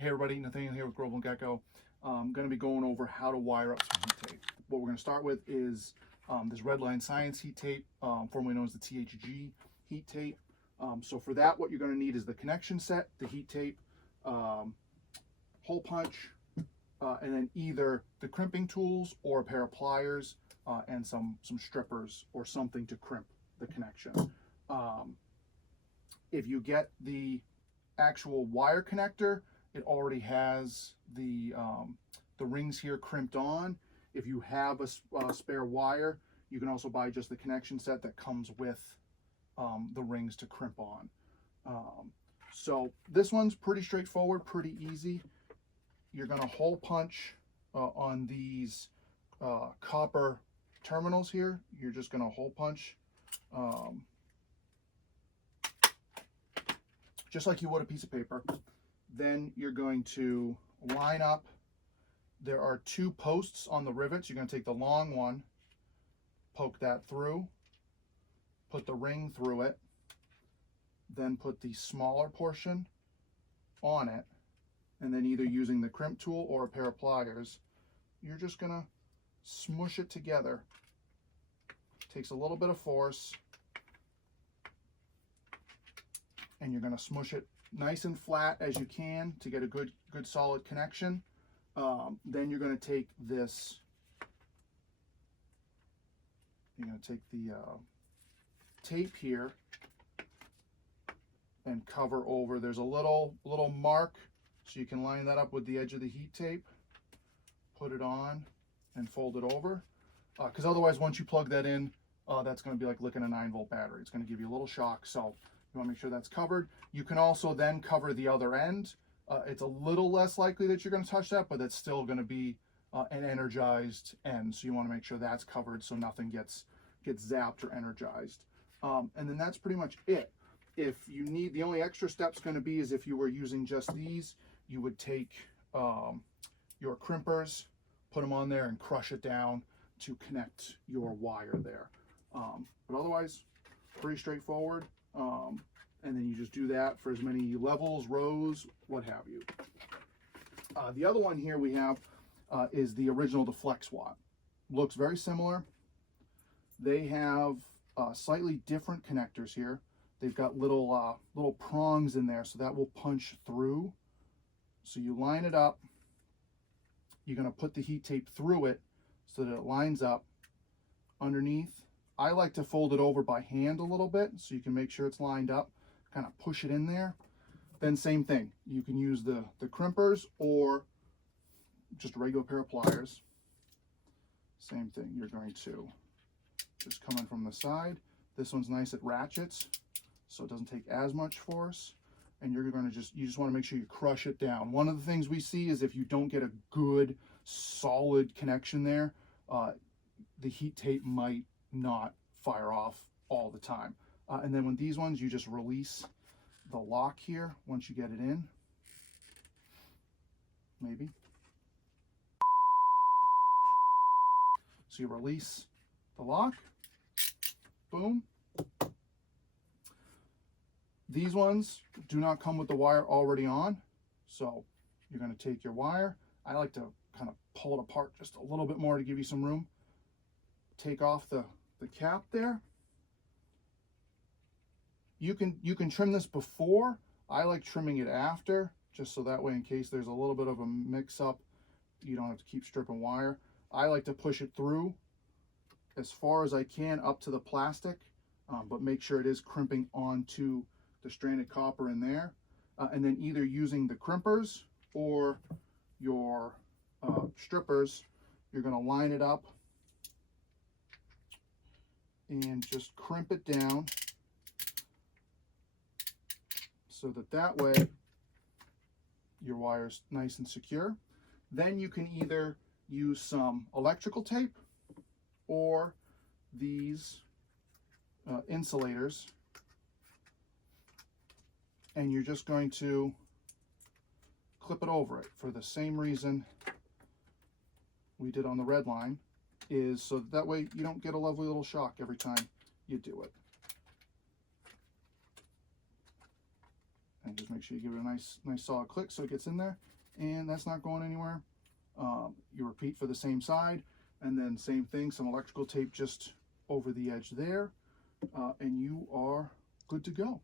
Hey everybody, Nathaniel here with Groveland Gecko. I'm going to be going over how to wire up some heat tape. What we're going to start with is this Redline Science heat tape, formerly known as the THG heat tape. So for that, what you're going to need is the connection set, the heat tape, hole punch, and then either the crimping tools or a pair of pliers and some strippers or something to crimp the connection. If you get the actual wire connector, it already has the rings here crimped on. If you have a spare wire, you can also buy just the connection set that comes with the rings to crimp on. So this one's pretty straightforward, pretty easy. You're going to hole punch on these copper terminals here. You're just going to hole punch just like you would a piece of paper. Then you're going to line up. There are two posts on the rivets. You're going to take the long one, poke that through, put the ring through it, then put the smaller portion on it, and then either using the crimp tool or a pair of pliers, you're just going to smush it together. Takes a little bit of force, and you're going to smush it nice and flat as you can to get a good solid connection. Then you're going to take this, you're going to take the tape here and cover over. There's a little mark, so you can line that up with the edge of the heat tape, put it on and fold it over, because otherwise once you plug that in, that's going to be like licking a 9-volt battery. It's going to give you a little shock, so you want to make sure that's covered. You can also then cover the other end. It's a little less likely that you're going to touch that, but it's still going to be an energized end. So you want to make sure that's covered so nothing gets zapped or energized. And then that's pretty much it. If you need, the only extra step's going to be is if you were using just these, you would take your crimpers, put them on there and crush it down to connect your wire there. But otherwise, pretty straightforward. And then you just do that for as many levels, rows, what have you. The other one here we have is the original to Flexwatt. Looks very similar. They have slightly different connectors here. They've got little prongs in there, so that will punch through. So you line it up. You're going to put the heat tape through it so that it lines up underneath. I like to fold it over by hand a little bit so you can make sure it's lined up, kind of push it in there. Then same thing, you can use the crimpers or just a regular pair of pliers. Same thing, you're going to just come in from the side. This one's nice, it ratchets, so it doesn't take as much force. And you're going to you just want to make sure you crush it down. One of the things we see is if you don't get a good solid connection there, the heat tape might not fire off all the time. And then with these ones, you just release the lock here once you get it in. Maybe. So you release the lock. Boom. These ones do not come with the wire already on. So you're going to take your wire. I like to kind of pull it apart just a little bit more to give you some room. Take off the cap there. You can trim this before. I like trimming it after, just so that way in case there's a little bit of a mix-up, you don't have to keep stripping wire. I like to push it through as far as I can up to the plastic, but make sure it is crimping onto the stranded copper in there. And then either using the crimpers or your strippers, you're going to line it up and just crimp it down so that way your wire's nice and secure. Then you can either use some electrical tape or these insulators, and you're just going to clip it over it for the same reason we did on the Redline, is so that way you don't get a lovely little shock every time you do it. and just make sure you give it a nice solid click so it gets in there, and that's not going anywhere. You repeat for the same side, and then same thing, some electrical tape just over the edge there, and you are good to go.